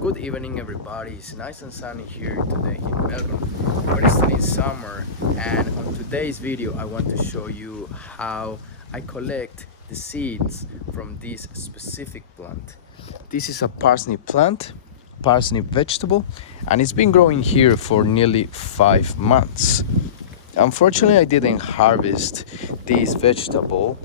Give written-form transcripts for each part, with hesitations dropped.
Good evening, everybody. It's nice and sunny here today in Melbourne, but it's still in summer. And on today's video, I want to show you how I collect the seeds from this specific plant. This is a parsnip plant, parsnip vegetable, and it's been growing here for nearly 5 months. Unfortunately, I didn't harvest this vegetable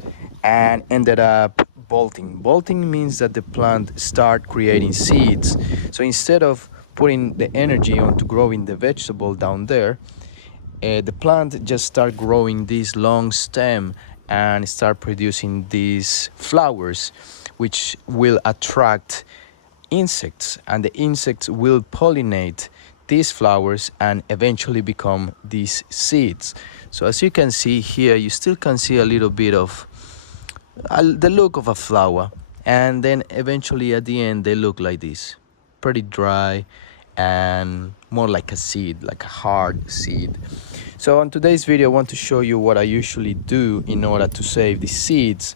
and ended up bolting. Bolting means that the plant start creating seeds. So instead of putting the energy onto growing the vegetable down there, the plant just start growing this long stem and start producing these flowers, which will attract insects, and the insects will pollinate these flowers and eventually become these seeds. So as you can see here, you still can see a little bit of the look of a flower, and then eventually at the end they look like this, pretty dry and more like a seed, like a hard seed. So on today's video, I want to show you what I usually do in order to save the seeds.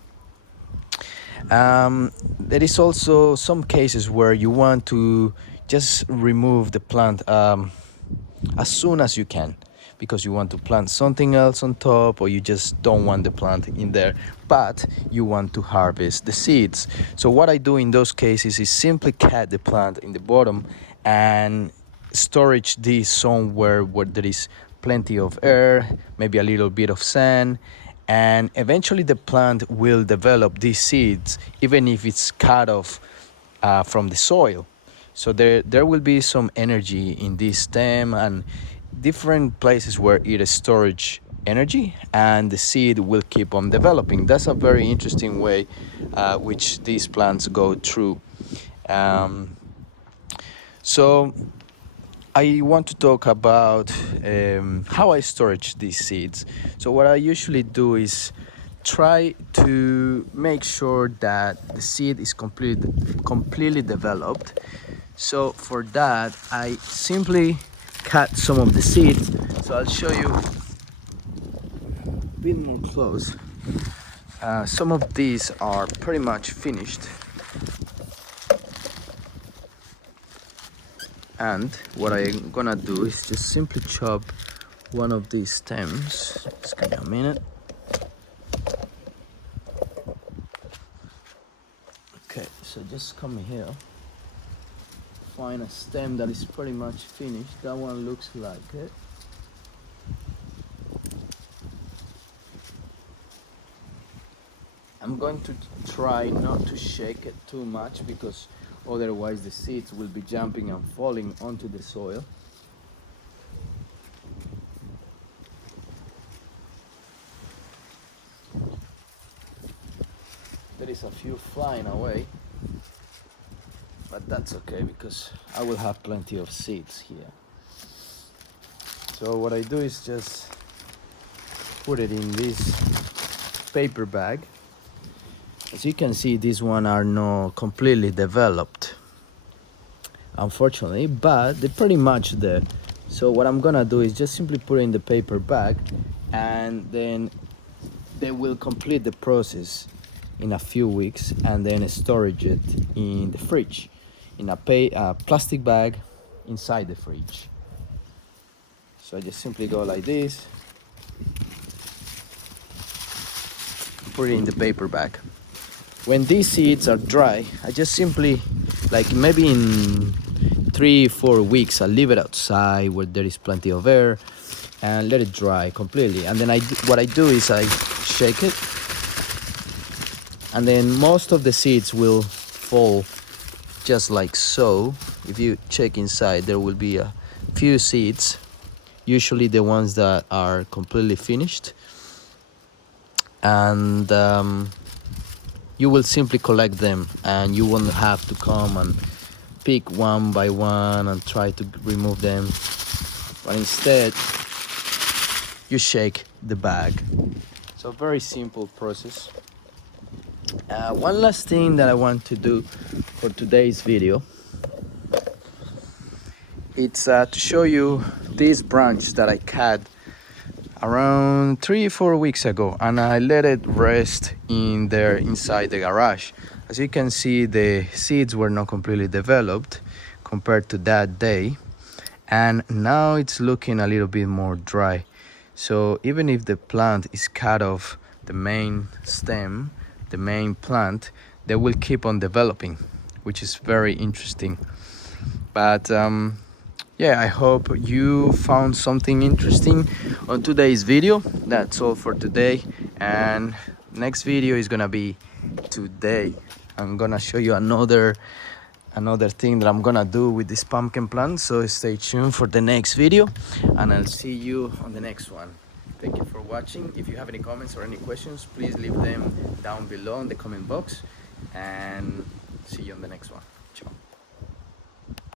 There is also some cases where you want to just remove the plant as soon as you can, because you want to plant something else on top, or you just don't want the plant in there, but you want to harvest the seeds. So what I do in those cases is simply cut the plant in the bottom and storage this somewhere where there is plenty of air, maybe a little bit of sand, and eventually the plant will develop these seeds even if it's cut off from the soil. So there will be some energy in this stem and different places where it is storage energy, and the seed will keep on developing. That's a very interesting way which these plants go through. So I want to talk about how I storage these seeds. So what I usually do is try to make sure that the seed is completely developed. So for that, I simply cut some of the seeds. So I'll show you a bit more close. Some of these are pretty much finished. And what I'm gonna do is just simply chop one of these stems. Just give me a minute. Okay, so just come here, find a stem that is pretty much finished. That one looks like it. I'm going to try not to shake it too much, because otherwise the seeds will be jumping and falling onto the soil. There is a few flying away, but that's okay because I will have plenty of seeds here. So what I do is just put it in this paper bag. As you can see, these ones are not completely developed, unfortunately, but they're pretty much there. So what I'm gonna do is just simply put it in the paper bag, and then they will complete the process in a few weeks, and then storage it in the fridge, in a plastic bag inside the fridge. So I just simply go like this, put it in the paper bag. When these seeds are dry, I just simply, like maybe in 3-4 weeks, I leave it outside where there is plenty of air and let it dry completely. And then what I do is I shake it, and then most of the seeds will fall just like so. If you check inside, there will be a few seeds, usually the ones that are completely finished, and you will simply collect them, and you won't have to come and pick one by one and try to remove them, but instead you shake the bag. So very simple process. One last thing that I want to do for today's video, it's to show you this branch that I cut around 3-4 weeks ago, and I let it rest in there inside the garage. As you can see, the seeds were not completely developed compared to that day, and now it's looking a little bit more dry. So even if the plant is cut off the main stem, the main plant, they will keep on developing, which is very interesting. But yeah, I hope you found something interesting on today's video. That's all for today, and next video is gonna be today. I'm gonna show you another thing that I'm gonna do with this pumpkin plant, so stay tuned for the next video, and I'll see you on the next one. Thank you for watching. If you have any comments or any questions, please leave them down below in the comment box, and see you on the next one.